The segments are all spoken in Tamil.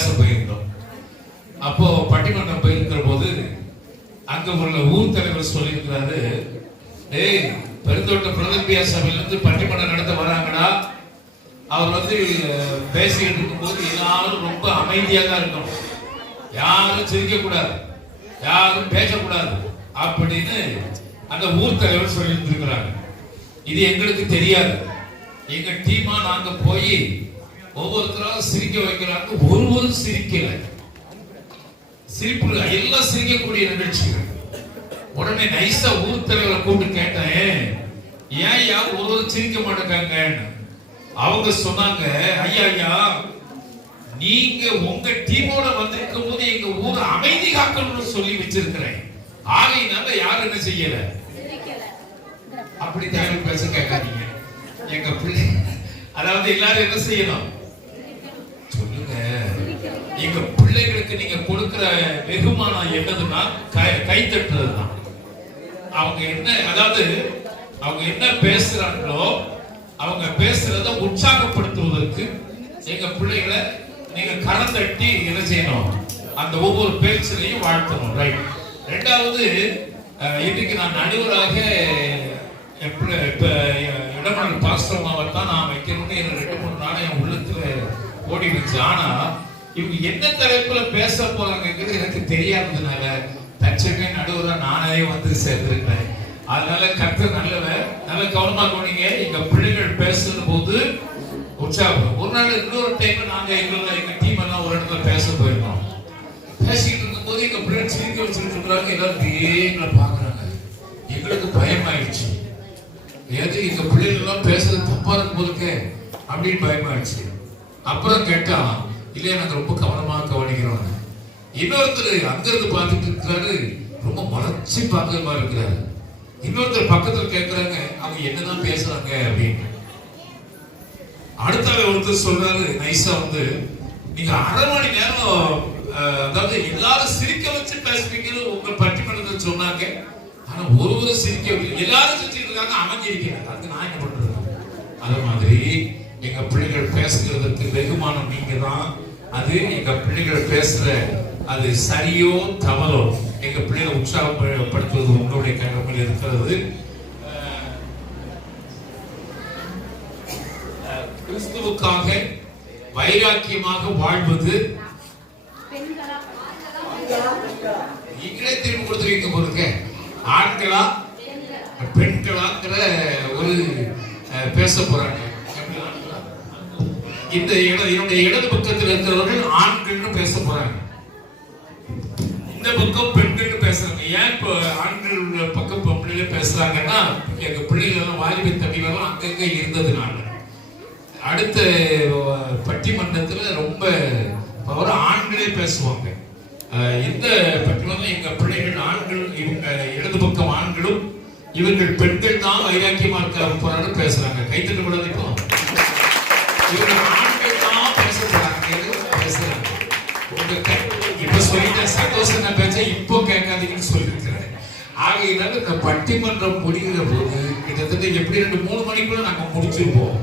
பேச போயிருந்தோம். அப்போ பட்டிமன்றம் போயிருக்கிற போது அங்க உள்ள ஊர் தலைவர் சொல்லியிருக்கிறாரு, டேய் பெருந்தோட்ட பிரதம்பியா சபையிலிருந்து பட்டிமன்றம் நடத்த வராங்கடா. அவர் பேசிக்கிட்டு இருக்கும் போது எல்லாரும் ரொம்ப அமைதியாக தான் இருக்கணும், யாரும் சிரிக்க கூடாது, யாரும் பேசக்கூடாது அப்படின்னு அந்த ஊர் தலைவர் சொல்லிட்டு இருக்கிறாங்க. இது எங்களுக்கு தெரியாது. எங்க டீமா நாங்க போய் ஒவ்வொருத்தராக சிரிக்க வைக்கிறாங்க. ஒருவரும் சிரிக்கல. சிரிப்பு எல்லாம் சிரிக்கக்கூடிய நிகழ்ச்சிகள். உடனே நைஸா ஊர் தலைவரை கூப்பிட்டு கேட்டேன், ஏன் யார் ஒருவரும் சிரிக்க மாட்டேங்காங்கன்னு. அவங்க சொன்னாங்க, ஐயா ஐயா நீங்க உங்க டீமோட வந்திருக்கும் போது எங்க ஊர் அமைதி காக்கணும்னு சொல்லி வச்சிருக்கிறேன், ஆகையினால யாரும் என்ன செய்யல. அப்படி தேவை பேச கேட்காதீங்க. எங்க பிள்ளை அதாவது எல்லாரும் என்ன செய்யணும் சொல்லுங்க. எங்க பிள்ளைகளுக்கு நீங்க கொடுக்கிற வெகுமானம் என்னதுன்னா கைத்தட்டுறது தான். அவங்க என்ன அதாவது அவங்க என்ன பேசுறாங்களோ அவங்க பேசுறத உற்சாகப்படுத்துவதற்கு எங்க பிள்ளைகளை நீங்க கரம் தட்டி என்ன செய்யணும், அந்த ஒவ்வொரு பேச்சிலையும் வாழ்த்தணும். ரைட். ரெண்டாவது, இன்னைக்கு நான் நடுவராக இடமணல் பாஸ்திரமாவை தான் நான் வைக்கணும்னு எனக்கு 2-3 நாள் என் உள்ளத்துல ஓடிடுச்சு. ஆனா இவங்க என்ன தலைப்புல பேச போறாங்கிறது எனக்கு தெரியாததுனால தச்சமே நடுவரா நானே சேர்ந்திருக்கிறேன். அதனால கர்த்தர் நல்ல கவனமா போனீங்க. எங்க பிள்ளைகள் பேசுற போது உற்சாகம். ஒரு நாள் இன்னொரு டைம் நாங்க எங்க டீம் எல்லாம் ஒரு இடத்துல பேச போயிருந்தோம். பேசிட்டு இருக்கும் போது எங்க பிள்ளைகள் சிரிக்க வச்சுட்டு இருக்கிறாங்க. எல்லாரும் எங்களை பாக்குறாங்க. எங்களுக்கு பயமாயிடுச்சு. ஏது எங்க பிள்ளைகள் எல்லாம் பேசுறது தப்பா இருக்கும் போதுக்கு அப்படின்னு பயமாயிடுச்சு. அப்புறம் கேட்டா இல்லையா நாங்க ரொம்ப கவனமா கவனிக்கிறோம். இன்னொருத்தர் அங்கிருந்து பார்த்துட்டு இருக்கிறாரு, ரொம்ப மலர்ச்சி பார்க்கிற மாதிரி இருக்கிறாரு. இன்னொருத்தர் பக்கத்துல கேட்கிறாங்க, அவங்க என்னதான் பேசுறாங்க அப்படின்னு. அடுத்த ஒருத்தர் சொல்றாரு நைஸா நீங்க 1/2 மணி நேரம் அதாவது எல்லாரும் சிரிக்க வச்சு பேசுறீங்கன்னு உங்க பட்டிமன்றத்தை சொன்னாங்க. ஆனா ஒருவரும் சிரிக்க எல்லாரும் சிரிச்சுட்டு இருக்காங்க, அமைஞ்சிருக்கிறாங்க. அதுக்கு நான் என்ன பண்றது? அது மாதிரி எங்க பிள்ளைகள் பேசுகிறதுக்கு வெகுமானம் நீங்க தான். அது எங்க பிள்ளைகள் பேசுற அது சரியோ தவறோ எங்க பிள்ளைகளை உற்சாகப்படுத்துவது உங்களுடைய கடமையில் இருக்கிறது. கிறிஸ்துவுக்காக வைராக்கியமாக வாழ்வது நீங்களே திரும்பி கொடுத்துருவீங்க போதுங்க. ஆண்களா பெண்களாங்கிற ஒரு பேச போறாங்க. இந்த என்னுடைய இடது பக்கத்தில் இருக்கிறவர்கள் ஆண்கள்னு பேச போறாங்க, இந்த பக்கம் பெண்கள் பேசுறாங்க. ஏன் இப்போ ஆண்கள் பக்கம் பொம்பளையில பேசுறாங்கன்னா எங்க பிள்ளைகள் எல்லாம் வாலிப தம்பிகளும் அங்கங்க இருந்ததுனால. அடுத்த பட்டிமன்றத்துல ரொம்ப ஆண்களே பேசுவாங்க. இந்த பட்டிமன்றம் எங்க பிள்ளைகள் ஆண்கள், இவங்க இடது பக்கம் ஆண்களும் இவர்கள் பெண்கள் தான் வைராக்கியமா இருக்க போறான்னு பேசுறாங்க. கைத்தட்டு கூடாது. இப்போ இவர்கள் ஆண்கள் தான் பேச போறாங்க பேசுறாங்க. இப்ப சொல்லிட்ட சந்தோஷம் பேச இப்போ கேட்காதீங்கன்னு சொல்லியிருக்கிறேன். ஆகையினால இந்த பட்டிமன்றம் முடிகிற போது கிட்டத்தட்ட எப்படி 2-3 மணிக்குள்ள நாங்க முடிச்சிருப்போம்.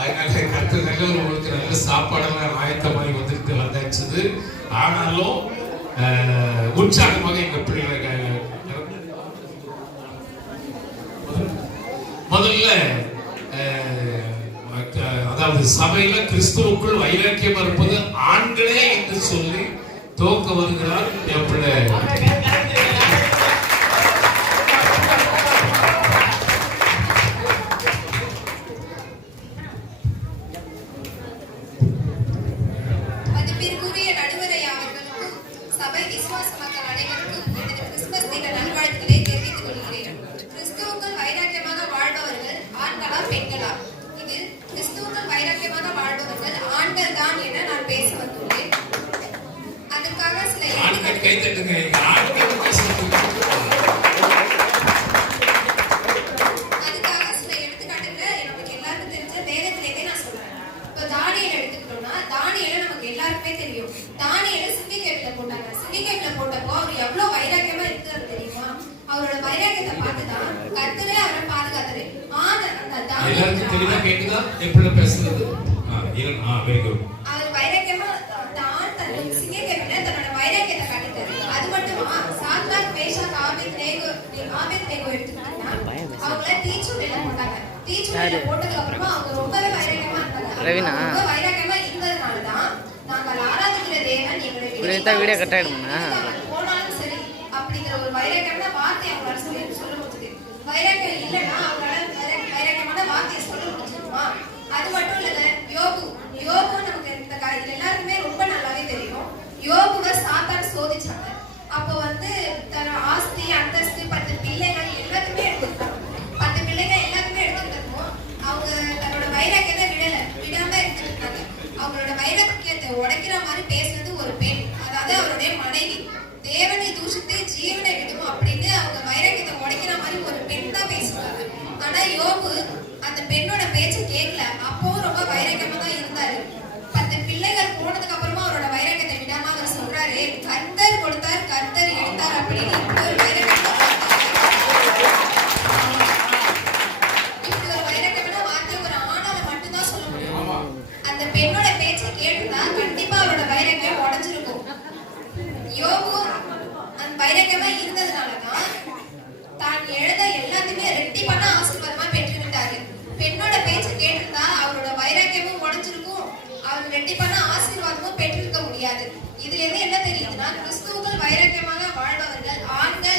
அதனால கருத்து நல்லவர்களுக்கு நல்ல சாப்பாடெல்லாம் ஆயத்தமாகி வந்துட்டு வந்தாச்சுது. ஆனாலும் உற்சாகமாக எங்க பிள்ளைகளை முதல்ல அதாவது சபையில கிறிஸ்துவுக்குள் வைராக்கியம் இருப்பது ஆண்களே என்று சொல்லி துவக்க வருகிறார் என் பிள்ளை. எல்லாருக்கும் தெளிவா கேக்குதா? எப்படி பேசுறது? Very good. அவர் வைராக்கியமா தான் தன்னை தீச்சுளையில போட்டதுக்கு அப்புறமா அவங்க ரொம்பவே வைராக்கியமா இருந்தாங்க. ரொம்ப வைராக்கியமா இருந்ததுனாலதான் நாங்கள் ஆராதிக்கிற தேவன் எங்களை போனாலும் சரி அப்படிங்கிற ஒரு வைராக்கியமான வார்த்தை அவங்களால சொல்ல முடிஞ்சது. வைராக்கியம் இல்லைன்னா அவங்களால வைராக்கியமான வார்த்தையை சொல்ல முடிஞ்சிருமா? அது மட்டும் இல்லைங்க, யோபு நமக்கு இந்த இதுல எல்லாருக்குமே ரொம்ப நல்லாவே தெரியும். யோபுவை சாத்தான் சோதிச்சாங்க. அப்போ தன் ஆஸ்தி அந்தஸ்து 10 பிள்ளைகள் எல்லாத்தையுமே எடுத்துக்கிட்டாங்க. 10 பிள்ளைகள் எல்லாத்தையுமே எடுத்துக்கிட்டதும் அவங்க தன்னோட வைராக்கியத்தை விடாம எடுத்துக்கிட்டாங்க. அவங்களோட வைராக்கியத்தை உடைக்கிற மாதிரி பேசுறது ஒரு பெண், அதாவது அவருடைய மனைவி. தேவனை தூஷித்து ஜீவனை விடும் அப்படின்னு அவங்க வைராக்கியத்தை உடைக்கிற மாதிரி ஒரு பெண் தான் பேசுறாங்க. ஆனா யோபு அந்த பெண்ணோட பேச்சை கேட்கல. அப்பவும் ரொம்ப வைராக்கியமா தான் இருந்தாரு. 10 பிள்ளைகள் போனதுக்கு அப்புறமா அவரோட வைராக்கியத்தை விடாம அவர் சொல்றாரு, கர்த்தர் கொடுத்தார் கர்த்தர் எடுத்தார் அப்படின்னு இப்படி ஒரு வைராக்கியமான வார்த்தை ஒரு ஆணால மட்டும்தான் சொல்ல முடியும். அந்த பெண்ணோட பேச்சை கேட்டுதா கண்டிப்பா அவரோட வைராக்கியம் உடைஞ்சிருக்கும். யோபு அந்த வைராக்கியமா இருந்ததுனாலதான் தான் எழுத எல்லாத்தையுமே ரெட்டி பண்ண ஆசீர்வாதமா பெற்றுக்கிட்டாரு. பெண்ணோட பேச்சை கேட்டிருந்தா அவரோட வைராக்கியமும் உடைஞ்சிருக்கும், அவர் ரெட்டி பண்ண ஆசீர்வாதமும் பெற்றிருக்க முடியாது. இதுல இருந்து என்ன தெரியுதுன்னா, கிறிஸ்துவுக்குள் வைராக்கியமாக வாழ்பவர்கள் ஆண்களே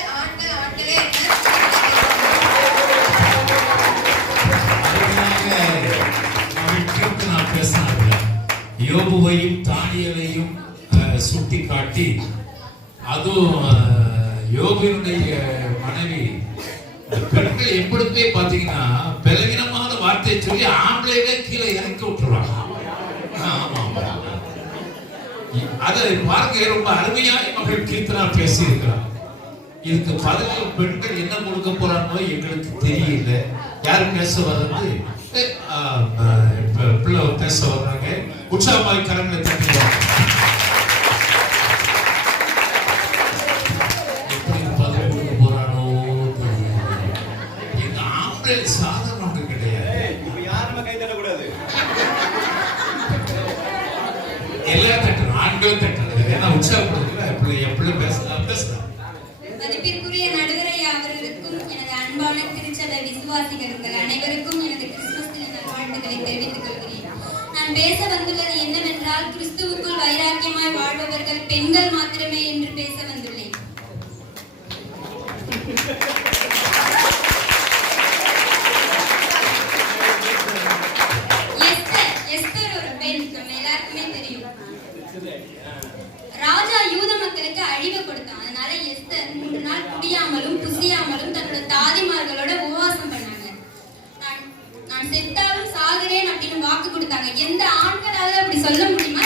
யோபுவையும் தானியலையும் சுட்டி காட்டி, அதுவும் யோபுவினுடைய மனைவி பெண்கள் எப்பொழுதுமே பாத்தீங்கன்னா பலவீனமான வார்த்தையை சொல்லி ஆம்பளைவே கீழே இறக்கி விட்டுருவாங்க. அதை பார்க்க ரொம்ப அருமையாய் மகள் கீர்த்தனா பேசி இருக்கிறார். இதுக்கு பதில் பெண்கள் என்ன கொடுக்க போறாங்களோ எங்களுக்கு தெரியல. யாரும் பேச வர்றது பிள்ளை பேச வர்றாங்க. உற்சாகமாய் கரங்களை தட்டுவாங்க. எப்படி பதில் கொடுக்க போறானோ எங்க ஆம்பளை சாதாரண கிடையாது. எல்லாரும் தட்டணும், ஆண்களும் தட்டணும். ஏன்னா உற்சாகப்படுறதுல எப்படி பேசலாம். மதிப்பிற்குரிய நடுவரை அவர்களுக்கும் எனது அன்பான திருச்சபை விசுவாசிகள் அனைவருக்கும் எனது கிறிஸ்துமஸ் தின நல்வாழ்த்துக்களை தெரிவித்துக் கொள்கிறேன். நான் பேச வந்துள்ளது என்னவென்றால், கிறிஸ்துவுக்குள் வைராக்கியமாய் வாழ்பவர்கள் பெண்கள் மாத்திரமே என்று பேச வந்துள்ளேன். எஸ்தர் ஒரு பெண், நம்ம எல்லாருக்குமே தெரியும். ராஜா யூத மக்களுக்கு அழிவு கொடுத்தான். அதனால எஸ்தர் 3 நாள் குடியாமலும் புசியாமலும் தன்னோட தாதிமார்களோட உபவாசம் பண்ணாங்க. நான் செத்தாலும் சாகிறேன் அப்படின்னு வாக்கு கொடுத்தாங்க. எந்த ஆண்களால அப்படி சொல்ல முடியுமா?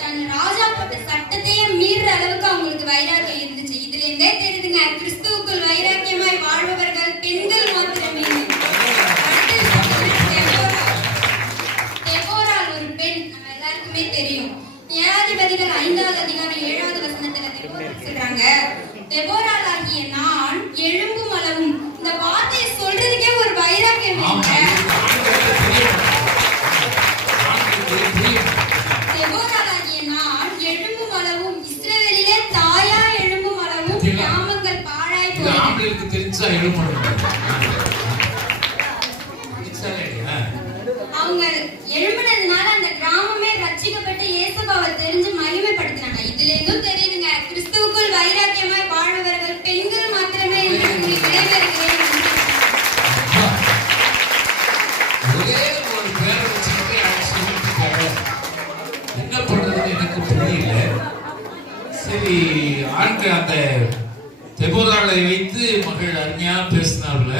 தன் ராஜா போட்ட சட்டத்தையே மீறுற அளவுக்கு அவங்களுக்கு வைராக்கியம் இருந்துச்சு. இதுல இருந்தே தெரியுதுங்க, கிறிஸ்துவுக்குள் வைராக்கியமாய் வாழ்பவர்கள் பெண்கள் மாத்திரமே. ஒரு பெண், நம்ம எல்லாருக்குமே தெரியும். நியாயாதிபதிகள் 5வது அதிகாரம் 7வது வசனத்துல சொல்றாங்க, தெபோராளாகிய நான் எழும்பும் அளவும். இந்த வார்த்தையை சொல்றதுக்கே ஒரு வைராக்கியம். தெபோராளாகிய நான் எழும்பும் அளவும், இஸ்ரவேலிலே தாயா எழும்பும் அளவும் கிராமங்கள் பாழாய் போயின. அவங்க எழும்பினதுனால அந்த கிராமமே ரட்சிக்கப்பட்டு இயேசுவை தெரிஞ்சு மகிமைப்படுத்தினாங்க. இதுல இருந்தும் தெரியுதுங்க, கிறிஸ்துவுக்குள் வைராக்கியமாய் வாழ்பவர்கள் பெண்கள் மாத்திரமே என்று விடைபெறுகிறேன். என்ன பண்றதுன்னு எனக்கு புரியல. சரி, ஆண்கள் அந்த தெபோராளை வைத்து மகள் அருமையா பேசினார்ல.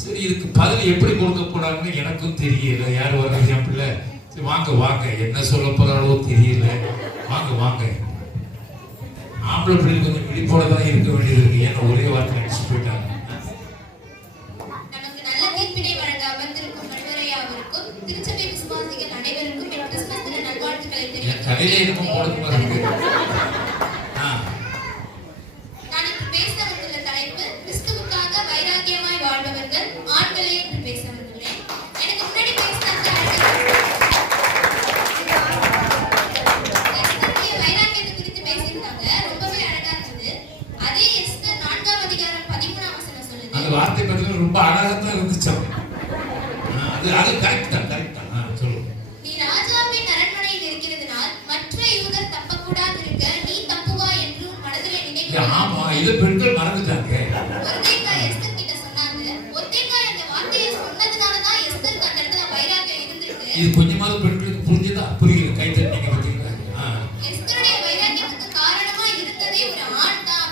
சரி, இதுக்கு பதில் எப்படி கொடுக்க போறாங்கன்னு எனக்கும் தெரியல. யார் வர்றது என் பிள்ளை? சரி, வாங்க என்ன சொல்ல போறாளோ தெரியல. வாங்க. ஆம்பளை பிள்ளை கொஞ்சம் விழிப்போட தான் இருக்க வேண்டியது இருக்கு. ஏன்னா ஒரே வார்த்தை அடிச்சு போயிட்டாங்க. நமக்கு நல்ல தீர்ப்பினை வழங்க அமர்ந்திருக்கும் நடுவரையாவிற்கும் திருச்சபை விசுவாசிகள் அனைவருக்கும் என் கிறிஸ்துமஸ் தின நல்வாழ்த்துக்களை தெரிவித்துக் கடையில இருக்கும் போடுங்க இருக்கு. நான் இன்று பேச வந்துள்ள தலைப்பு, கிறிஸ்துவுக்காக வைராக்கியமாய் வாழ்பவர்கள் ஆண்களே என்று பேச வந்துள்ளேன். எனக்கு முன்னாடி பேசினாங்க வைராக்கியத்தை குறித்து பேசியிருந்தாங்க. ரொம்பவே அழகா இருந்தது. அதே அது கரெக்ட் தான் சொல்லுங்க. நீ ராஜாவின் அரண்மனையில் இருக்கிறதுனால் மற்ற யூதர் தப்பக்கூடாது இருக்க நீ தப்புவா என்று உன் மனதிலே நினைக்க. ஆமா, இது பெண்கள் மறந்துட்டாங்க. மொர்தெகாய் எஸ்தர் கிட்ட சொன்னாங்க. மொர்தெகாய் அந்த வார்த்தையை சொன்னதுனால தான் எஸ்தருக்கு அந்த இடத்துல வைராக்கியம் இருந்திருக்கு. இது கொஞ்சமாவது பெண்களுக்கு புரிஞ்சுதா? புரியுது, கை தட்டிங்க பார்த்தீங்களா? எஸ்தருடைய வைராக்கியத்துக்கு காரணமா இருந்ததே ஒரு ஆண் தான்.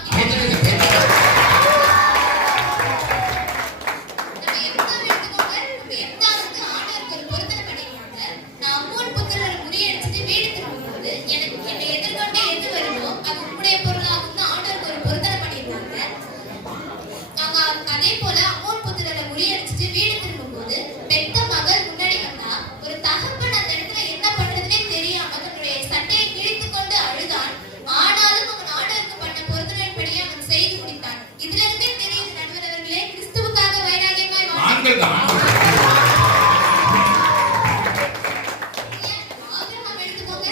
அதே போல அம்மோன் புத்திரரை முறியடிச்சிட்டு வீடு திரும்பும்போது பெத்த மகள் முன்னாடி வந்தா ஒரு தகப்பன் அந்த இடத்துல என்ன பண்றதுன்னே தெரியாம தன்னுடைய சட்டையை கிழித்துக் கொண்டு அழுதான். ஆனாலும் அவன் ஆண்டவருக்கு பண்ண பொருத்தனைப்படியே அவன் செய்து முடித்தான். இதுல இருந்தே தெரியுது நடுவர் அவர்களே, கிறிஸ்துவுக்காக வைராக்கியமாய் ஆபிரகாம் எடுத்துக்கோங்க.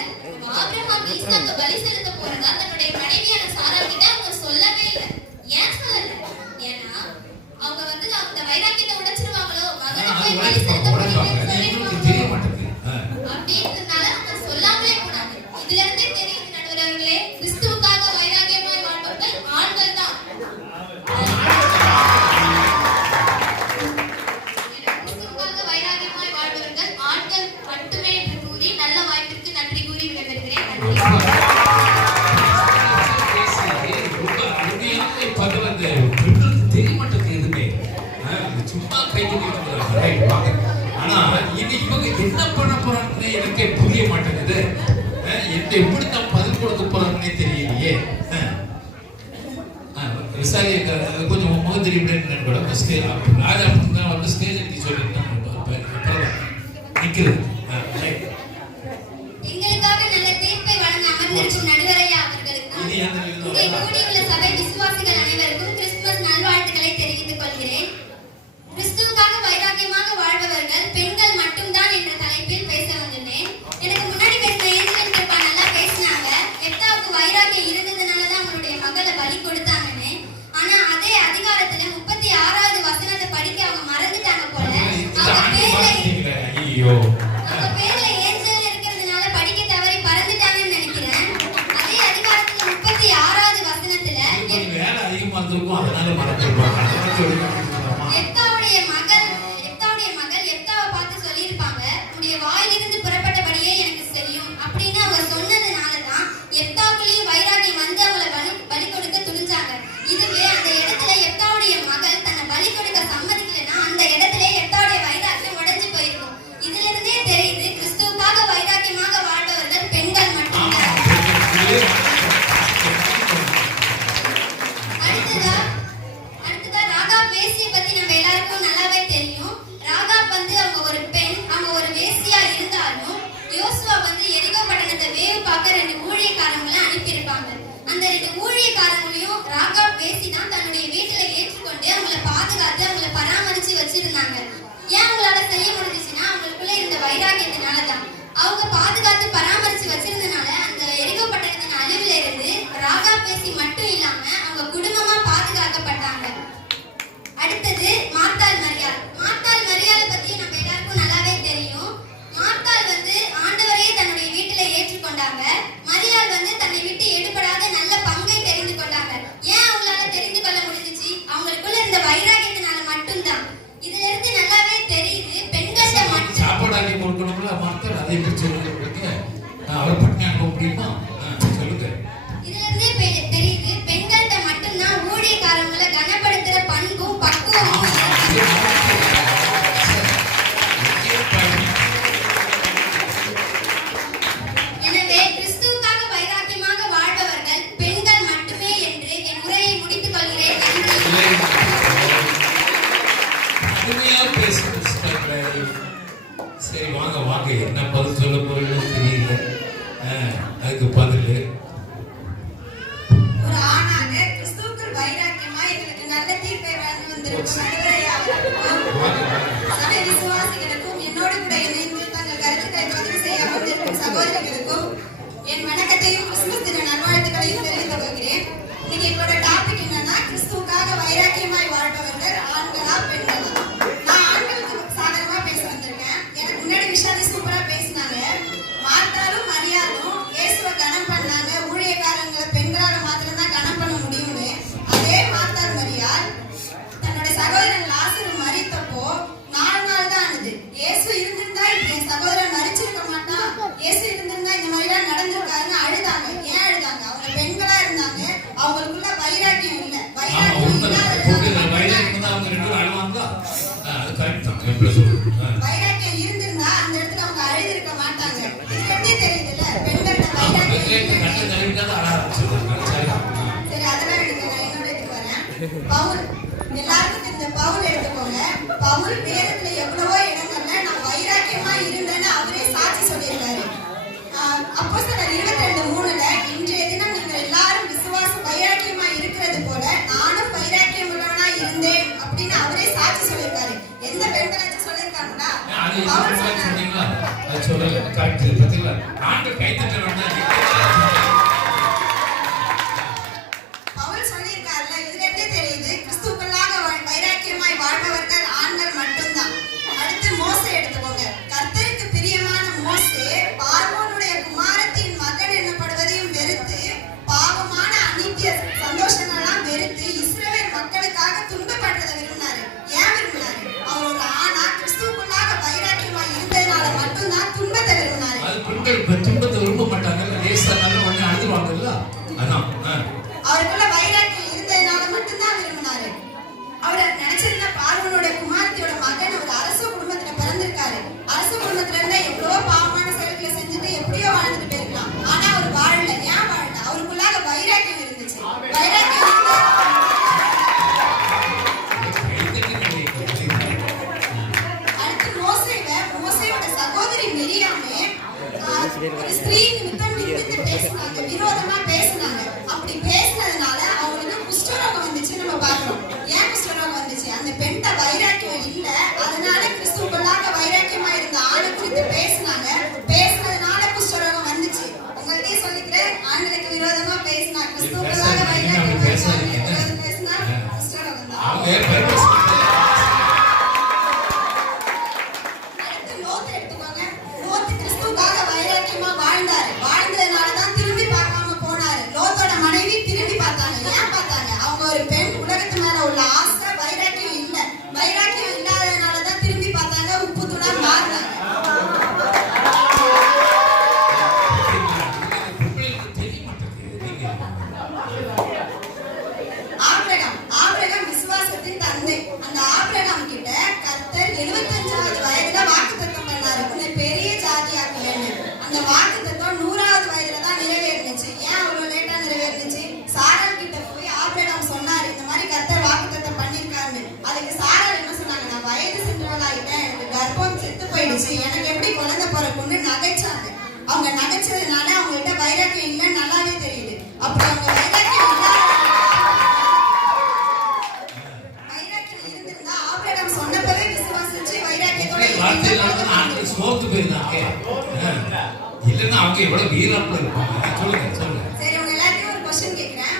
ஆபிரகாம் ஈசாக்கு பலி செலுத்த போறதா தன்னுடைய மனைவியான சாரா கிட்ட அவங்க சொல்லவே இல்லை. ஏன் சொல்லல? ஏன்னா அவங்க வந்து அந்த வைராக்கியத்தை உடைச்சிருவாங்களோ, மகனுக்கு பலி செலுத்த போறீங்கன்னு சொல்லிடுவாங்களோ அப்படின்றதுனால அவங்க சொல்லாமலே போனாங்க. இதுல இருந்தே தெரியுது நடுவர் அவர்களே, கிறிஸ்துவுக்காக வைராக்கியமாய் வாழ்பவர்கள் ஆண்கள் தான். கிறிஸ்துவுக்காக வைராக்கியமாய் வாழ்பவர்கள் ஆண்கள் மட்டுமே என்று கூறி நல்ல வாய்ப்பிற்கு நன்றி கூறி விடைபெறுகிறேன். நன்றி. சும்மா கை தட்டிட்டு ஆனா இது இவங்க என்ன பண்ண போறாங்கன்னு எனக்கே புரிய மாட்டேங்குது. எப்படித்தான் பதில் கொடுக்க போறாங்கன்னே தெரியலையே. விசாரி கொஞ்சம் முகம் தெரியும் கூட ராஜா வந்து ஸ்டேஜ் எடுத்து சொல்லிட்டு நிக்கிறது. எங்களுக்காக நல்ல தீர்ப்பை வழங்க அமர்ந்திருக்கும் நடுவரையா அவர்களுக்கு இங்கே கூடியுள்ள சபை விசுவாசிகள் அனைவருக்கும் கிறிஸ்துமஸ் நல்வாழ்த்துக்களை தெரிவித்துக் கொள்கிறேன். கிறிஸ்துவுக்காக வைராக்கியமாக வாழ்பவர்கள் பெண்கள் மட்டும்தான் என்ற தலைப்பில் பேச வந்துள்ளேன். எனக்கு முன்னாடி பேசின ஏஞ்சல் கிருபா நல்லா பேசினாங்க. எப்தாவுக்கு வைராக்கியம் இருந்ததுனாலதான் அவங்களுடைய மகளை பலி கொடுத்தாங்கன்னு. ஆனா அதே அதிகாரத்துல 36வது வசனத்தை படிக்க அவங்க மறந்துட்டாங்க போல. அவங்க பேர்ல ஏஞ்சல் இருக்கிறதுனால படிக்க தவறி பறந்துட்டாங்கன்னு நினைக்கிறேன். அதே அதிகாரத்துல 36வது வசனத்துல வேலை அதிகமா இருந்திருக்கும், அதனால மறந்துருப்பாங்க. எப்தாவுடைய மகள் எப்தாவை பார்த்து சொல்லியிருப்பாங்க, உன்னுடைய வாயிலிருந்து புறப்பட்டபடியே எனக்கு தெரியும் அப்படின்னு அவங்க சொன்னதுனாலதான் எப்தாவுக்குள்ளேயும் வைராக்கியம் வந்து அவங்கள பலி கொடுக்க துணிஞ்சாங்க. இதுவே அந்த இடத்துல எப்தாவுடைய மகள் தன்னை பலி கொடுக்க சம்மதிக்கலைன்னா அந்த இடத்துல எப்தாவுடைய வைராக்கியம் உடைஞ்சு போயிருக்கும். இதுல இருந்தே தெரியுது கிறிஸ்துவுக்காக வைராக்கியமாக வாழ்பவர்கள் பெண்கள் மட்டும்தான். அடுத்ததா ராகாப் வேசியை பத்தி நம்ம எல்லாருக்கும் நல்லாவே தெரியும். ராகாப் வந்து அவங்க ஒரு பெண், அவங்க ஒரு வேசியா இருந்தாலும் யோசுவா வந்து எரிகோ பட்டணத்தை வேவு பார்க்க 2 ஊழியக்காரங்களை அனுப்பியிருப்பாங்க. அந்த 2 ஊழியக்காரங்களையும் ராகாப் வேசி தான் தன்னுடைய வீட்டுல ஏற்றுக்கொண்டு அவங்கள பாதுகாத்து அவங்கள பராமரிச்சு வச்சிருந்தாங்க. ஏன் அவங்களால செய்ய முடிஞ்சுச்சுன்னா அவங்களுக்குள்ள இருந்த வைராக்கியத்தினாலதான். அவங்க பாதுகாத்து பராமரிச்சு வச்சிருந்தனால அந்த எரிகோ பட்டணத்தின் அழிவுல இருந்து ராகாப் வேசி மட்டும் இல்லாம அவங்க குடும்பமா பாதுகாக்கப்பட்டாங்க. அடுத்தது மார்த்தாள் மரியாள். மார்த்தாள் மரியாளை பத்தி நம்ம எல்லாருக்கும் நல்லாவே தெரியும். மார்த்தாள் வந்து ஆண்டவரையே தன்னுடைய வீட்டுல ஏற்றுக்கொண்டாங்க. மரியாள் வந்து தன்னை விட்டு எடுபடாத நல்ல பங்கை தெரிந்து கொண்டாங்க. ஏன் அவங்களால தெரிந்து கொள்ள முடிஞ்சிச்சு? அவங்களுக்குள்ள இருந்த வைராக்கியத்தினால மட்டும்தான். இதுல இருந்து நல்லாவே தெரியுது பெண்கள்கிட்ட மட்டும் சாப்பாடு ஆக்கி கொடுக்கணும்ல மார்த்தாள், அதை எப்படி சொல்லுங்க. அவர் பட்டினி அனுப்ப முடியுமா? சொல்லுங்க. இதுல இருந்தே தெரியுது பெண்கள்கிட்ட மட்டும்தான் ஊழியக்காரங்களை கனப்படுத்துற பண்பும் பக்குவமும். எனவே கிறிஸ்துவுக்காக வைராக்கியமாக வாழ்பவர்கள் பெண்கள் மட்டுமே என்று என் உரையை முடித்துக் கொள்கிறேன். சரி, வாங்க என்ன பதில் சொல்ல போறீங்கன்னு தெரியல. அதுக்கு பதில் ஒரு ஆணாக கிறிஸ்துவுக்குள் வைராக்கியமா எங்களுக்கு நல்ல தீர்ப்பை வழங்கி வந்திருக்கும் நடுவரையா அவர்களுக்கும் சபை விசுவாசிகளுக்கும் என்னோடு கூட இணைந்து தங்கள் கருத்துக்களை பதிவு செய்ய வந்திருக்கும் சகோதரிகளுக்கும் என் வணக்கத்தையும் கிறிஸ்துமஸ் தின நல்வாழ்த்துக்களையும் தெரிவித்துக் கொள்கிறேன். இன்னைக்கு எங்களோட டாபிக் என்னன்னா, கிறிஸ்துவுக்காக வைராக்கியமாய் வாழ்பவர்கள் ஆண்களா பெண்களா? நான் ஆண்களுக்கு சாதகமா பேச வந்திருக்கேன். இயேசு இருந்திருந்தா இப்படி என் சகோதரன் மரிச்சிருக்க மாட்டான், இயேசு இருந்திருந்தா இந்த மாதிரி எல்லாம் நடந்திருக்காருன்னு அழுதாங்க. ஏன் அழுதாங்க? அவங்க பெண்களா இருந்தாங்க, அவங்களுக்குள்ள வைராக்கியம் இல்ல. வைராக்கியம் இல்லாததுனால வைராக்கியம் தான் அவங்க ரெண்டு பேரும் அழுவாங்களா? அது கரெக்ட் தான். எப்படி சொல்றது? வைராக்கியம் இருந்திருந்தா அந்த இடத்துல அவங்க அழுதிருக்க மாட்டாங்க. இது எப்படி தெரியுதுல்ல, பெண்கள்ட்ட வைராக்கியம் கண்ணு கழுவிட்டாதான் அழ ஆரம்பிச்சிருக்காங்க. சரி, அதெல்லாம் எடுங்க, நான் என்னோட எடுத்து வரேன். பவுல், எல்லாருக்கும் தெரிஞ்ச பவுல் எடுத்துக்கோங்க. பவுல் வேதத்துல எவ்வளவோ இடங்கள்ல நான் வைராக்கியமா இருந்தேன்னு அவரே சாட்சி சொல்லியிருக்காரு. அப்போஸ்தலர் 22:3 இன்றைய தினம் நீங்கள் எல்லாரும் விசுவாசம் வைராக்கியமா இருக்கிறது போல நானும் வைராக்கியம் உள்ளவனா இருந்தேன் அப்படின்னு அவரே சாட்சி சொல்லியிருக்காரு. எந்த பெண்களாச்சும் சொல்லியிருக்காங்களா? பவுல் சொன்னாரு. அது சொல்லல. கரெக்ட். பாத்தீங்களா? ஆண்டு கைத்தட்ட வேண்டாம். பவுல் சொல்லியிருக்காருல்ல, இதுல இருந்தே தெரியுது கிறிஸ்துவுக்குள்ளாக வைராக்கியமாய் வாழ்பவர்கள் ஆண்கள் மட்டும்தான். அடுத்து மோசே எடுத்துக்கோங்க. கர்த்தருக்கு பிரியமான மோசே பார்வோனுடைய குமாரத்தின் மகன் எனப்படுவதையும் வெறுத்து பாவமான அநித்திய சந்தோஷங்கள்லாம் வெறுத்து இஸ்ரவேல் மக்களுக்காக துன்பப்படுறதை விரும்பினாரு. ஏன் விரும்பினாரு? அவர் ஒரு ஆணா கிறிஸ்துவுக்குள்ளாக வைராக்கியமாய் இருந்ததுனால மட்டும்தான் துன்பத்தை விரும்பினாரு. அது பெண்கள் துன்பத்தை விரும்ப மாட்டாங்க. லேசா நல்ல உடனே அழுதுவாங்கல்ல. அதான் அவருக்குள்ள வைராக்கியம் இருந்ததுனால மட்டும்தான் விரும்பினாரு. அவர் நினைச்சிருந்த பார்வனோட குமாரத்தியோட மகன் ஒரு அரச குடும்பத்துல பிறந்திருக்காரு. அரச குடும்பத்துல இருந்தா எவ்வளவோ பாவமான செயல்களை செஞ்சுட்டு எப்படியோ வாழ்ந்துட்டு போயிருக்கலாம். ஆனா அவர் வாழல. ஏன் வாழல? அவருக்குள்ளாக வைராக்கியம் இருந்துச்சு. வைராக்கியம் அடுத்து மோசேயோட சகோதரி மிரியாமே ஒரு ஸ்திரீ நிமித்தம் பேசினாங்க, விரோதமா பேசினாங்க. அப்படி பேசினதுனால அவங்களுக்கு குஷ்டரோகம் வந்துச்சு. நம்ம பார்க்கிறோம். ஏன் குஷ்டரோகம் வந்துச்சு? அந்த பெண்ட வைராக்கியம் இல்ல. அதனால கிறிஸ்துவுக்குள்ளாக வைராக்கியமா இருந்த ஆணை குறித்து பேசினாங்க. பேசினதுனால குஷ்டரோகம் வந்துச்சு. உங்கள்கிட்டயே சொல்லிக்கிறேன், ஆண்களுக்கு விரோதமா பேசினா கிறிஸ்துவுக்குள்ளாக வைராக்கியம் பேசினா குஷ்டரோகம் தான். அடுத்து லோத்து எடுத்துக்கோங்க. லோத்து கிறிஸ்துவுக்காக வைராக்கியமா வாழ்ந்தாரு. வாழ்ந்ததுனாலதான் திரும்பி பார்க்காம போனாரு. லோத்தோட மனைவி திரும்பி பார்த்தாங்க. ஏன் பார்த்தாங்க? அவங்க ஒரு பெண், உலகத்து மேல உள்ள ஆசை, வைராக்கியம் இல்ல. வைராக்கியம் இல்லாததுனாலதான் திரும்பி பார்த்தாங்க, உப்பு தூளா மாறினாங்க. ஆபிரகாம் விசுவாசத்தின் தந்தை. அந்த ஆபிரகாம் கிட்ட கர்த்தர் 75வது வயதுல வாக்குத்தத்தம் பண்ணாரு, உன்னை பெரிய ஜாதியாக்குவேன்னு. அந்த வாக்குத்தத்தம் 100வது வயதுல தான் நிறைவேறுச்சு. ஏன் அவ்வளவு லேட்டா நிறைவேறுச்சு? சாராள் கிட்ட போய் ஆபிரகாம் சொன்னாரு, இந்த மாதிரி கர்த்தர் வாக்குத்தத்தம் பண்ணிருக்காருன்னு. அதுக்கு சாராள் என்ன சொன்னாங்க? நான் வயது சென்றவளாயிட்டேன், எனக்கு கர்ப்பம் செத்து போயிடுச்சு, எனக்கு எப்படி குழந்தை பிறக்கும்னு நகைச்சாங்க. அவங்க நகைச்சதுனால அவங்கள்ட்ட வைராக்கியம் இல்லைன்னு நல்லாவே தெரியுது. அப்படி அவங்க வைராக்கியம் இருந்திருந்தா ஆபிரகாம் சொன்னப்பவே விசுவாசிச்சு வைராக்கியத்தோட சோத்து போயிருந்தாங்க. இல்லைன்னா அவங்க எவ்வளவு வீரப்பட இருப்பாங்க. சொல்லுங்க. சரி, உங்க எல்லாத்தையும் ஒரு क्वेश्चन கேக்குறேன்.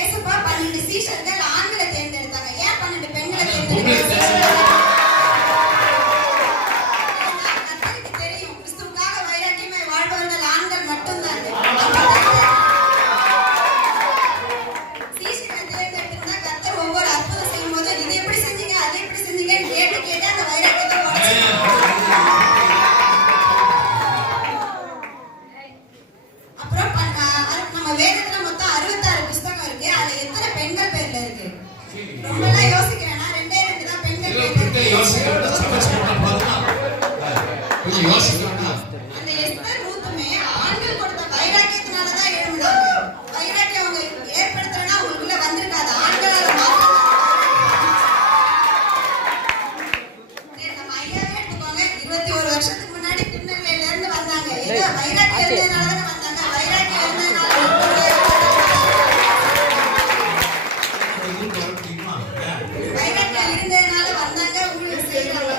ஏசப்பா 12 சீஷர்கள் ஆண்களை தேர்ந்தெடுத்தாங்க. ஏன் 12 பெண்களை தேர்ந்தெடுத்தாங்க? கர்த்தருக்கு தெரியும் கிறிஸ்துவுக்காக வைராக்கியமாய் வாழ்பவர்கள் ஆண்கள் மட்டும்தான். சீஷர்களை தேர்ந்தெடுத்திருந்தா கர்த்தர் ஒவ்வொரு அற்புதம் செய்யும் போது இது எப்படி செஞ்சீங்க, அதை எப்படி செஞ்சீங்கன்னு கேட்டு அந்த வைராக்கியத்தை அப்புறம் நம்ம வேதத்துல மொத்தம் 66 புத்தகம் இருக்கு. அதுல எத்தனை பெண்கள் பேர்ல இருக்கு? ரொம்ப எல்லாம் யோசிக்கிறேன்னா 2 தான் பெண்கள் பேர்ல இருக்கு. அந்த எஸ்தர் ரூத்துமே ஆண்கள் கொடுத்த வைராக்கியத்தினாலதான் எழும்பினாங்க. வைராக்கியம் அவங்க ஏற்படுத்துறேன்னா அவங்களுக்குள்ள வந்திருக்காது, ஆண்களால மாத்திரம். நம்ம ஐயாவே எடுத்துக்கோங்க. 21 வருஷத்துக்கு முன்னாடி திருநெல்வேலியில இருந்து வந்தாங்க. ஏதோ வைராக்கியம் இருந்ததுனாலதான் வந்தாங்க. வைராக்கியம் இருந்ததுனால வந்தாங்க. உங்களுக்கு செய்யறாங்க.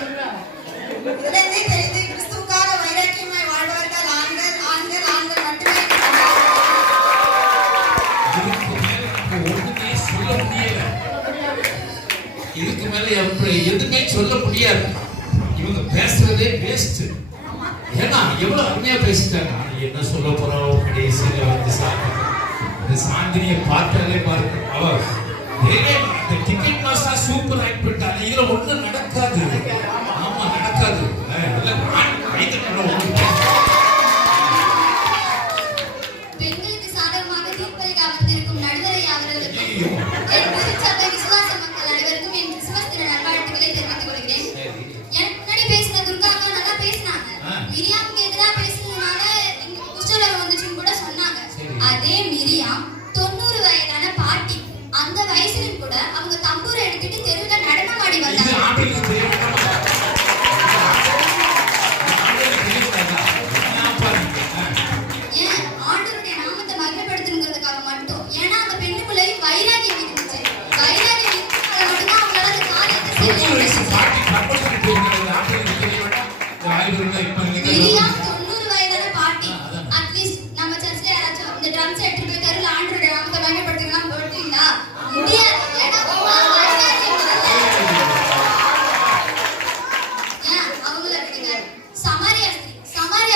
இதுல இருந்தே தெரியுது கிறிஸ்துவுக்காக வைராக்கியமாய் வாழ்பவர்கள் ஆண்கள் மட்டுமே. இதுக்கு மேல எதுவுமே சொல்ல முடியாது. இவங்க பேசுறதே வேஸ்ட். ஏன்னா எவ்வளவு அருமையா பேசிட்டாங்க. என்ன சொல்ல போறோம் கடைசியில வந்து சாந்தினியை பார்த்தாலே பாருங்க. அவர் டிக்கெட் மாஸ்டர் சூப்பர் ஆக்ட் பண்ணிட்டாங்க. இதுல ஒண்ணும் நடக்காது. ஆமா நடக்காது. மிரியாமுக்கு எதிரா பேசுனதுனால எங்களுக்கு குஷ்டரோகம் வந்துச்சுன்னு கூட சொன்னாங்க. சரி. அதே மிரியாம் 90 வயதான பாட்டி. அந்த வயசுலயும் கூட அவங்க தம்பூரை எடுத்துட்டு தெருவுல நடனம் ஆடி இது வந்தாங்க. ஆண்களுக்கு தெரிய வேண்டாமா? ஆண்களுக்கு தெரிய வேண்டாமா? நான் பாருங்க. ஏன் ஆண்டவருடைய நாமத்தை மகிமைப்படுத்தணுங்கிறதுக்காக மட்டும். ஏன்னா அந்த பெண்ணுக்குள்ள வைராகியம் இருந்துச்சு. வைராகியம் இருக்கிறதுனால மட்டும்தான் அவங்களால அந்த காரியத்தை செய்ய 90 வயசு முடிஞ்சுச்சு. பாட்டி கற்பனை போயிருக்கிறது ஆண்களுக்கு தெரிய வேண்டாம். இந்த ஆய்வுகள் இப்ப மிரியாம் 90 வயதான பாட்டி. அட்லீஸ்ட் நம்ம சர்ச்ல யாராச்சும் இந்த ட்ரம்ஸ் எடுத்துட்டு போய் தெருவுல ஆண்டவருடைய நாமத்தை மகிமைப்படுத்தலாம் போட்டீங்களா? முடியாது. ஏன்னா வைராகியம் இல்லை. ஏன் அவங்கள விடுங்க. சமாரியா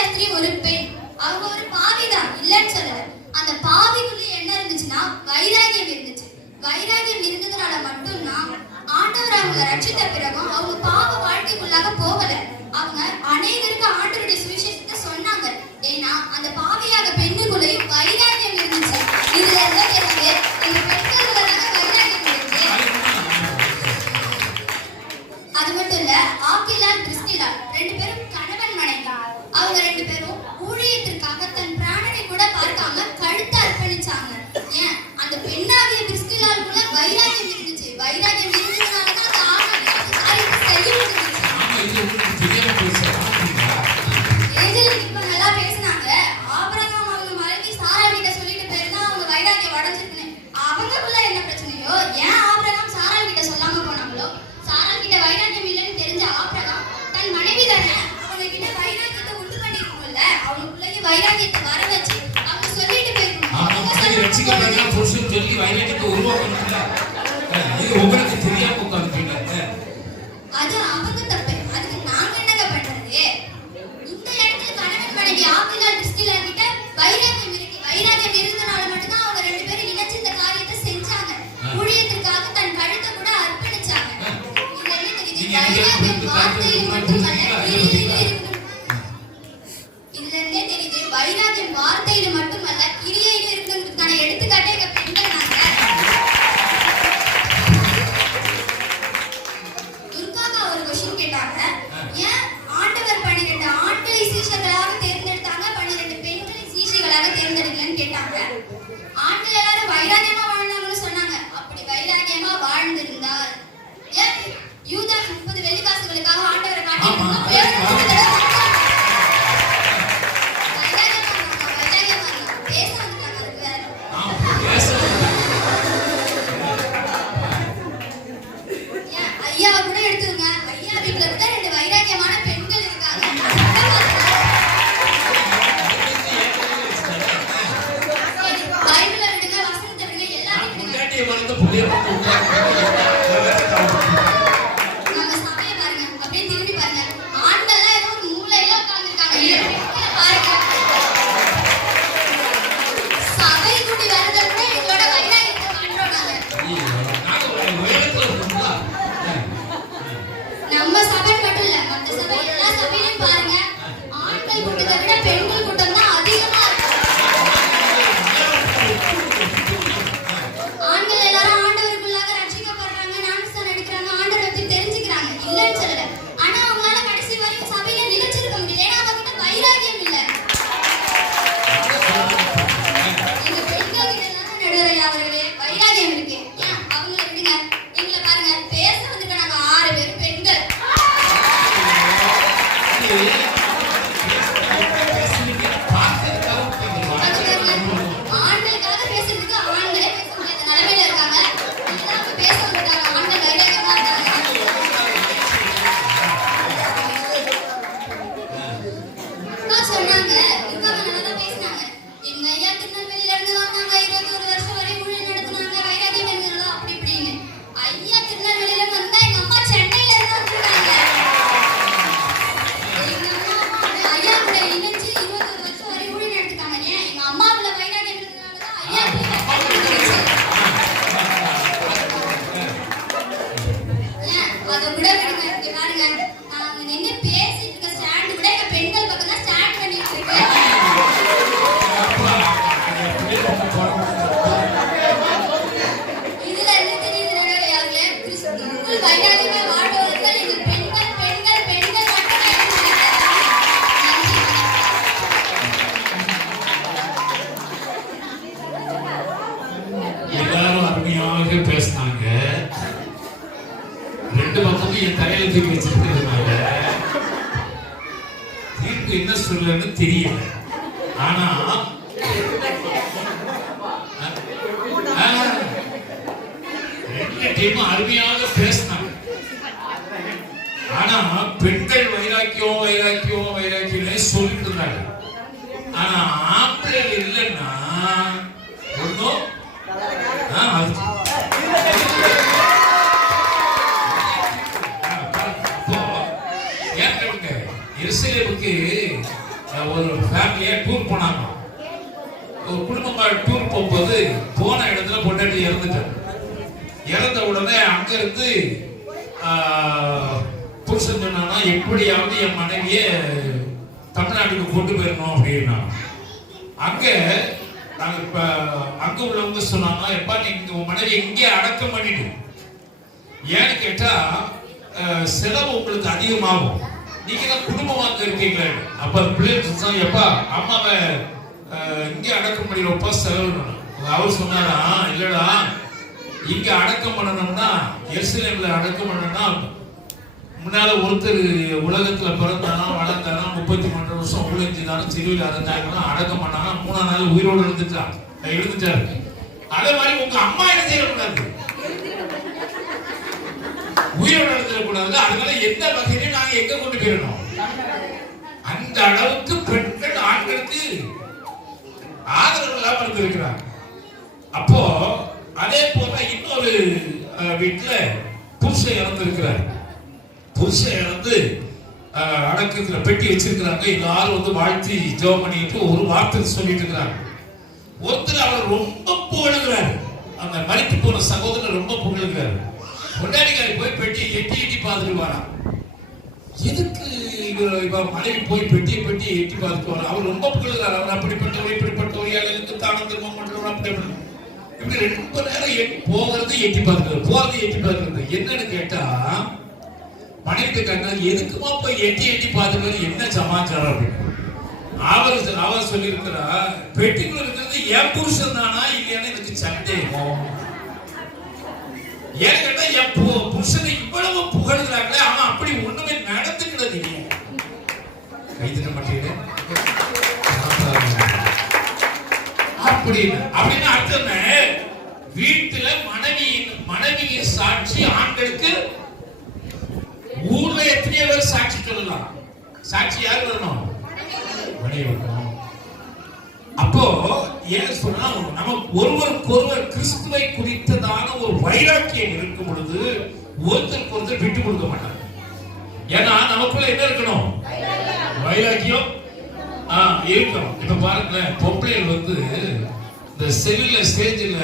ஸ்திரீ ஒரு பெண். அவங்க ஒரு பாவிதான், இல்லைன்னு சொல்லல. அந்த பாவிக்குள்ள என்ன இருந்துச்சுன்னா வைராகியம் இருந்துச்சு. வைராகியம் இருந்ததுனால மட்டும்தான் ஆண்டவர் அவங்களை ரட்சித்த பிறகும் அவங்க பாவ வாழ்க்கைக்குள்ளாக போகல. அவங்க அநேகருக்கு ஆண்டவருடைய சுவிசேஷத்தை சொன்னாங்க. ஏன்னா அந்த பாவியாக பெண்ணுக்குள்ளேயும் வைராகியம் இருந்துச்சு. இதுல என்ன தெரியுது? இந்த பெண்களுக்குள்ள வைராகியம் இருக்கு. அது மட்டும் இல்ல, ஆக்கிலா பிரிஸ்கிலா 2 பேரும் கணவன் மனைவி. அவங்க 2 பேரும் ஊழியத்திற்காக தன் பிராணனை கூட பார்க்காம கழுத்தை அர்ப்பணிச்சாங்க. ஏன் அந்த பெண்ணாகிய பிரிஸ்கிலாவுக்குள்ள வைராகியம் இருந்துச்சு. வைராகியம் இருந்ததுனால தான் அந்த ஆகாரியம் காரியத்தை செய்ய முடிஞ்சுச்சு. ஆமா, இது உங்களுக்கு தெரியாம பேசுறீங்களா? ஏஞ்சல் இப்ப நல்லா பேசினாங்க. ஆபிரகாம் அவங்க மனைவி சாரா கிட்ட சொல்லிட்டு போயிருந்தா அவங்க வைராகியம் அடைஞ்சிருக்குன்னு. அவங்களுக்குள்ள என்ன பிரச்சனையோ, ஏன் ஆபிரகாம் சாரா கிட்ட சொல்லாம போனாங்களோ? சாரா கிட்ட வைராகியம் இல்லைன்னு தெரிஞ்ச ஆபிரகாம் தன் மனைவி தானே அவங்க கிட்ட வைராகியத்தை உண்டு பண்ணிருக்கணும்ல. அவங்களுக்குள்ளேயே வைராகியத்தை வர வச்சு அவங்க சொல்லிட்டு போயிருக்கணும். அவங்க சொல்லிட்டு ரட்சிக்கப்பட்ட புருஷன் சொல்லி வைராகியத்தை உருவாக்கணும்ல. இது உங்களுக்கு தெரியாம உட்காந்துட்டீங்க. அது அவங்க தப்பு. அதுக்கு நாங்க என்னங்க பண்றது? இந்த இடத்துல கணவன் மனைவி ஆக்கிலா பிரிஸ்கிலா கிட்ட வைராகியம் இருக்கு. வைராகியம் இருந்தனால மட்டும்தான் அவங்க 2 பேரும் இணைச்சு இந்த காரியத்தை செஞ்சாங்க. ஊழியத்திற்காக தன் கழுத்தை கூட அர்ப்பணிச்சாங்க. இதுல என்ன தெரியுது? வைராகியம் வார்த்தையில் மட்டுமல்ல, கிரியையிலும் இருக்கணும். இதுல இருந்தே தெரியுது, வைராகியம் வார்த்தையில மட்டுமல்ல கிரியையிலும் இருக்கணும்ன்றதுக்கான எடுத்துக்காட்டே எங்க பெண்கள் நாங்க. துர்காக்கா ஒரு கொஸ்டின் கேட்டாங்க. ஏன் ஆண்டவர் 12 ஆண்களை சீஷர்களாக தேர்ந்தெடுத்தாங்க, 12 பெண்களை சீஷர்களாக தேர்ந்தெடுக்கலன்னு கேட்டாங்க. ஆண்கள் எல்லாரும் வைராகியமா வாழ்ந்தாங்கன்னு சொன்னாங்க. அப்படி வைராகியமா வாழ்ந்திருந்தால் ஏன் யூதாஸ் 30 வெள்ளிக்காசுகளுக்காக ஆண்டவரை காட்டியிருந்தா வைராகியமா பேச வந்துட்டாங்க. அதுக்கு வேற ஏன் ஐயாவை கூட எடுத்துருங்க. ஐயா வீட்டுல இருந்தா 2 வைராகியமான பெண்கள் இருக்காங்க. பைபிள விடுங்க, வசனத்தை விடுங்க, எல்லாத்தையும் விடுங்க. முன்னாடியே வந்து புதிய பக்கம் உட்கார்ந்து நம்ம சபையை பாருங்க, அப்படியே திரும்பி பாருங்க. ஆண்கள்லாம் ஏதோ ஒரு மூலையில உட்கார்ந்துருக்காங்க. பாருங்க, சபை கூடி வரதுல கூட எங்களோட வைராகியத்தை காட்டுறோம் நாங்க. நம்ம சபை மட்டும் இல்ல, மற்ற சபை எல்லா சபையிலும் பாருங்க, ஆண்கள் கூட்டத்தை விட பெண்கள் கூட்டம் தான் அதிகமா இருக்கு. ஆண்கள் எல்லாரும் ஆண்டவருக்குள்ளாக ரட்சிக்கப்படுறாங்க, ஞானஸ்நானம் எடுக்கிறாங்க, ஆண்டவரை பத்தி தெரிஞ்சுக்கிறாங்க, இல்லைன்னு சொல்லல. ஆனா அவங்களால கடைசி வரைக்கும் சபையில நிலைச்சிருக்க முடியல. ஏன்னா அவங்க கிட்ட வைராகியம் இல்ல. எங்க பெண்கள் கிட்ட எல்லாம் நடுவரையா அவர்களே வைராகியம் இருக்கு. ஏன் அவங்கள விடுங்க. எங்களை பாருங்க, பேச வந்துட்டு நாங்க 6 பேர் பெண்கள். ஆண்களுக்காக பேசுறதுக்கு ஆண்களே பேச முடியாத நிலைமையில இருக்காங்க. இதுதான் அவங்க பேச வந்துட்டாங்க. ஆண்கள் வைராகியமா இருக்காங்க. சொன்னாங்க, துர்காமா நல்லா பேசினாங்க. எங்க ஐயா திருநெல்வேலியில இருந்து வந்தாங்க, 21 வருஷம் வரை ஊழியம் நடத்துனாங்க, வைராகியம் இருந்ததா அப்படி இப்படின்னு. ஐயா திருநெல்வேலியில இருந்து வந்தா எங்க அம்மா சென்னையில இருந்து வந்திருக்காங்க. எங்க யாருக்கு என்ன சொல்லன்னு தெரியல. ஆனா ரெண்டு டீமும் அருமையாக பேசினாங்க. ஆனா பெண்கள் வைராக்கியம் வைராக்கியம் வைராக்கியம் சொல்லிட்டு இருந்தாங்க. ஆனா ஆம்பளைகள் இல்லைன்னா ஒன்றும் எருசலேமுக்கு ஒரு ஃபேமிலியா டூர் போனாங்க. ஒரு குடும்பமா டூர் போகும்போது போன இடத்துல பொண்டாட்டி இறந்துட்டாங்க. இறந்த உடனே அங்க இருந்து புருஷன் சொன்னா எப்படியாவது என் மனைவிய தமிழ்நாட்டுக்கு கொண்டு போயிடணும் அப்படின்னா அங்க நாங்க இப்ப அங்க உள்ளவங்க சொன்னாங்க, எப்பா நீங்க உங்க மனைவி இங்கே அடக்கம் பண்ணிடு. ஏன்னு கேட்டா செலவு உங்களுக்கு அதிகமாகும், நீங்க தான் குடும்பமாக இருக்கீங்களே. அப்ப பிள்ளைகள் சொன்னாங்க, எப்பா அம்மாவை இங்கே அடக்கம் பண்ணிடுவப்பா செலவு. அவர் சொன்னாரா, இல்லடா இங்க அடக்கம் பண்ணணும்னா எருசலேம்ல அடக்கம் பண்ணணும்னா முன்னால ஒருத்தர் உலகத்துல பிறந்தானா வளர்ந்தானா 33 வருஷம் உழைஞ்சுதாலும் சிறுவில் இருந்தாங்கன்னா அடக்கம் பண்ணாங்க. 3ஆம் நாள் உயிரோடு எழுந்துட்டாரு. அதே மாதிரி உங்க அம்மா என்ன செய்யக்கூடாது, உயிரோடு எழுதிடக்கூடாது. அதனால எந்த வகையிலும் நாங்க எங்க கொண்டு போயிடணும். அந்த அளவுக்கு பெண்கள் ஆண்களுக்கு ஆதரவு இல்லாம இருந்திருக்கிறாங்க. அப்போ அதே போல இன்னொரு வீட்டுல புருஷன் இறந்திருக்கிறார். புருஷன் இறந்து அடக்கத்துல பெட்டி வச்சிருக்கிறாங்க. எல்லாரும் வந்து வாழ்த்தி ஜெபம் பண்ணிட்டு ஒரு வார்த்தை சொல்லிட்டு இருக்கிறாங்க. ஒருத்தர் அவர் ரொம்ப புகழுகிறார், அந்த மரித்து போன சகோதரர் ரொம்ப புகழுகிறார். கொண்டாடிக்காரி போய் பெட்டியை எட்டி எட்டி பார்த்துட்டு வாரா. எதுக்கு மனைவி போய் பெட்டியை எட்டி பார்த்துட்டு வாரா? அவர் ரொம்ப புகழுகிறார். அவர் அப்படிப்பட்டவர் இப்படிப்பட்டவர் ஏழைகளுக்கு தானம் திரும்பம் பண்றவர் அப்படி இப்படி ரொம்ப நேரம் போகிறது எட்டி பார்க்கிறது. என்னன்னு கேட்டா மனைவி கேட்டா எதுக்குமா போய் எட்டி பார்த்துக்கிறது, என்ன சமாச்சாரம் அப்படின்னு. அவர் சொல்லி இருக்கிறா, பெட்டிக்குள்ள இருக்கிறது என் புருஷன் தானா இல்லையான்னு எனக்கு சந்தேகம். ஏன்னு கேட்டா என் புருஷனை இவ்வளவு புகழ்கிறாங்களே, ஆனா அப்படி ஒண்ணுமே நடந்துக்கிறது இல்லையா. கைதிட மாட்டேங்க அப்படின்னு அர்த்தம். வீட்டுல மனைவியின் சாட்சி ஆண்களுக்கு ஊர்ல எத்தனையோ பேர் சாட்சி சொல்லலாம். சாட்சி யார் வரணும்? மனைவி வரணும். அப்போ ஏன் சொன்னா நமக்கு ஒருவருக்கொருவர் கிறிஸ்துவை குறித்ததான ஒரு வைராக்கியம் இருக்கும் பொழுது ஒருத்தருக்கு ஒருத்தர் விட்டு கொடுக்க மாட்டாங்க. ஏன்னா நமக்குள்ள என்ன இருக்கணும்? வைராக்கியம் இருக்கணும். இப்ப பாருங்க, பொம்பளைகள் வந்து இந்த செல்லுல ஸ்டேஜில்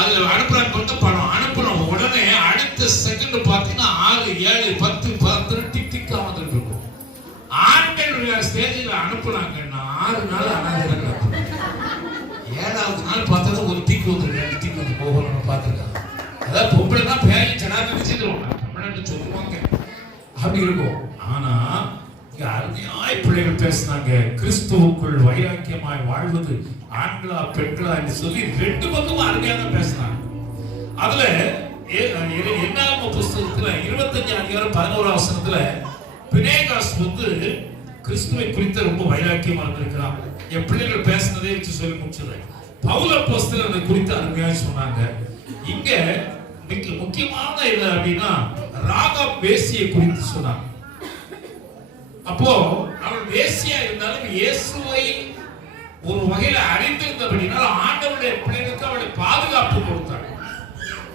அதுல அனுப்புறாங்க பணம் அனுப்புன உடனே அடுத்த செகண்ட் பாத்தீங்கன்னா 6, 7, 10, 11 டிக் வந்துட்டு இருக்கும். ஆண்கள் ஸ்டேஜில் அனுப்புனாங்கன்னா 6 நாள் அனாதை. 7வது நாள் பார்த்தா ஒரு டிக் வந்து 2 டிக் வந்து போகணும்னு பார்த்துருக்காங்க. அதாவது பொம்பளை தான் பேரி சடாத வச்சுருவாங்க, தமிழ்நாட்டு சொல்லுவாங்க அப்படி இருக்கும். ஆனா அருமையாய் பிள்ளைகள் பேசினாங்க, கிறிஸ்துவுக்குள் வைராக்கியமாய் வாழ்வது ஆண்களா பெண்களா என்று சொல்லி 2 பக்கமும் அருமையா தான் பேசினாங்க. அதுல என்னாகம புஸ்தகத்துல 25 வசனத்துல பினேகாஸ் வந்து கிறிஸ்துவை குறித்து ரொம்ப வைராக்கியமா இருந்திருக்கிறான். என் பிள்ளைகள் பேசினதே வச்சு சொல்லி முடிச்சிடுறேன். பவுல் அப்போஸ்தலர் அதை குறித்து அருமையாக சொன்னாங்க. இங்க முக்கியமான இது அப்படின்னா ராகாப் வேசியை குறித்து சொன்னாங்க. அப்போ அவள் வேசியா இருந்தாலும் இயேசுவை ஒரு வகையில அறிந்திருந்தபடினால் ஆண்டவருடைய பிள்ளைகளுக்கு அவளை பாதுகாப்பு கொடுத்தாங்க.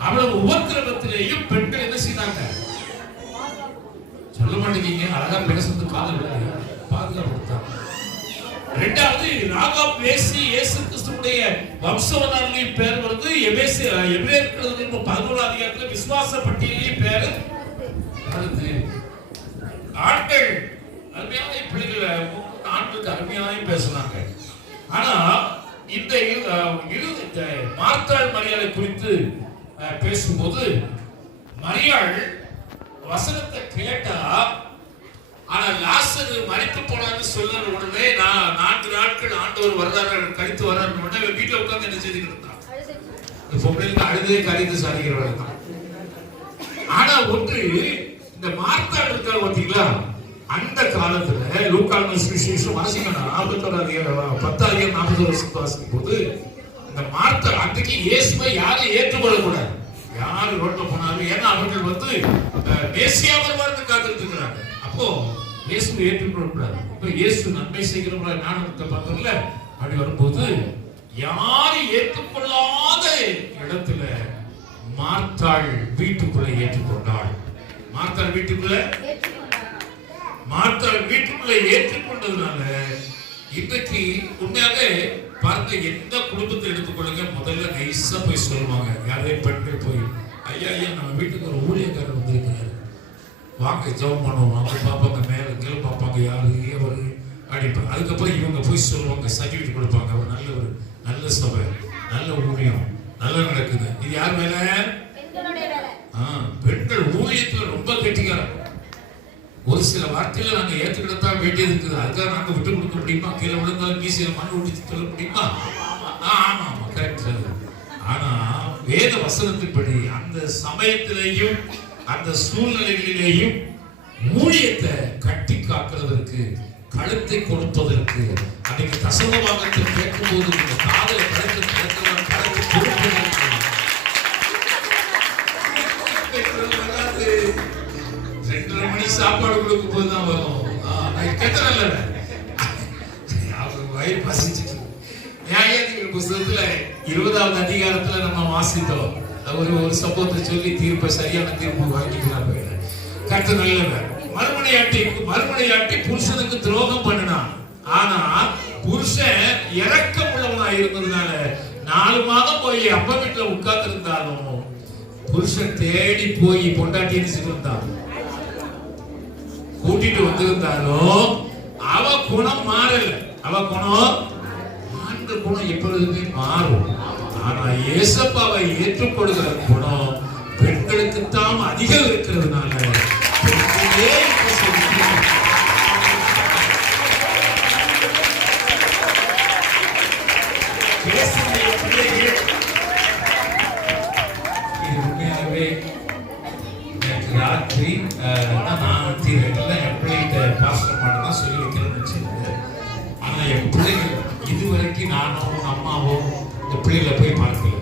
அவளது உபத்திரவத்திலேயும் பெண்கள் என்ன செய்தாங்க? சொல்ல மாட்டேங்க, அழகா பேசுறது காதல் பாதுகாப்பு கொடுத்தாங்க. 2வது ராகாப் வேசி இயேசு கிறிஸ்துவுடைய வம்சவனாரின் பேர் வருது. எபிரேயர்கள் 11ஆம் அதிகாரத்துல விசுவாச பட்டியலின் பேர் வருது. ஆண்கள் அருமையான பிள்ளைகளை ஆண்களுக்கு அருமையாக பேசினாங்க. ஆனா இந்த மார்த்தாள் மரியாதை குறித்து பேசும்போது மரியாள் வசனத்தை கேட்டா, ஆனா லாசர் மரித்து போனான்னு சொல்ல உடனே 4 நாட்கள் ஆண்டவர் வர்றாரு கழித்து வர்றாரு உடனே வீட்டுல உட்கார்ந்து என்ன செய்துக்கிட்டு இருந்தான். பொம்பளைக்கு அழுதே கரிந்து சாதிக்கிறவர்கள் தான். ஆனா ஒன்று இந்த மார்த்தாள் இருக்காங்க பாத்தீங்களா, அந்த காலத்துல லூக்கான சுவிசேஷம் வாசிக்கணும் 10:41 வாசிக்கும் போது இந்த மார்த்தாள் அன்றைக்கு இயேசுவை யாரும் ஏற்றுக்கொள்ள கூடாது. யாரு ரோட்ல போனாலும், ஏன்னா அவர்கள் வந்து மேசியா வருவார்னு காத்துட்டு இருக்கிறாங்க. அப்போ இயேசுவை ஏற்றுக்கொள்ள கூடாது. இப்ப இயேசு நன்மை செய்கிறவங்கள ஞானத்தை பார்த்தோம்ல, அப்படி வரும்போது யாரும் ஏற்றுக்கொள்ளாத இடத்துல மார்த்தாள் வீட்டுக்குள்ள ஏற்றுக்கொண்டாள். மார்த்தாள் வீட்டுக்குள்ள ஏற்றுக்கொண்டதுனால இன்றைக்கு உண்மையாக பாருங்க, எந்த குடும்பத்தை எடுத்துக்கொள்ளுங்க, முதல்ல நைஸா போய் சொல்லுவாங்க. யாரே பெண்கள் போய், ஐயா நம்ம வீட்டுக்கு ஒரு ஊழியக்காரர் வந்திருக்கிறாரு, வாங்க ஜெபம் பண்ணுவோம். அவங்க பார்ப்பாங்க, மேல கீழே பார்ப்பாங்க, யாரு எவரு அடிப்பாங்க. அதுக்கப்புறம் இவங்க போய் சொல்லுவாங்க, சர்டிஃபிகேட் கொடுப்பாங்க, ஒரு நல்ல சபை, நல்ல ஊழியம், நல்லா நடக்குது. இது யார் வேலை? பெண்கள் ஊழியத்துல ரொம்ப கெட்டிக்காரங்க. ஒரு சில வார்த்தையில நாங்க ஏற்றுக்கிடத்தான் வேண்டியது இருக்குது. அதுக்காக நாங்க விட்டு கொடுக்க முடியுமா? கீழே விழுந்தாலும் மீசியில மண் ஒடிச்சு சொல்ல முடியுமா? ஆமா கரெக்ட். ஆனா வேத வசனத்தின்படி அந்த சமயத்திலேயும் அந்த சூழ்நிலைகளிலேயும் ஊழியத்தை கட்டி காக்கிறதற்கு, கழுத்தை கொடுப்பதற்கு, அன்னைக்கு தசம பாகத்தை கேட்கும் போது காதல கழுத்தை கொடுப்பதற்கு 2:30 மணி சாப்பாடு கொடுக்கும் போதுதான் வரும். கேட்கறல வயிறு பசிச்சுட்டு. நியாயாதிபதிகள் புத்தகத்துல 20வது அதிகாரத்துல நம்ம வாசித்தோம். ஒரு சம்பவத்தை சொல்லி தீர்ப்பை சரியான தீர்ப்பு வாங்கிக்கிறாங்க. கர்த்தர் நல்லவர். மறுமனையாட்டி புருஷனுக்கு துரோகம் பண்ணினான். ஆனா புருஷன் இரக்கம் உள்ளவனா இருந்ததுனால 4 மாதம் போய் அப்பா வீட்டுல உட்கார்ந்து இருந்தாலும் புருஷன் தேடி போய் பொண்டாட்டி இருந்தான், கூட்டிட்டு வந்திருந்தாலும் அவ குணம் மாறல. அவ குணம் எப்பொழுதுமே மாறும். ஆனா ஏசப்பாவை ஏற்றுக்கொள்கிற குணம் பெண்களுக்கு தான் அதிகம் இருக்கிறதுனால ராத்திரி நான் தீரல என் பிள்ளைகிட்ட பாஸ்டர் மட்டும்தான் சொல்லி வைக்கிறேன்னு வச்சிருந்தேன். ஆனா என் பிள்ளைகள் இதுவரைக்கும் நானோ அம்மாவோ இந்த பிள்ளைகளை போய் பார்க்கல.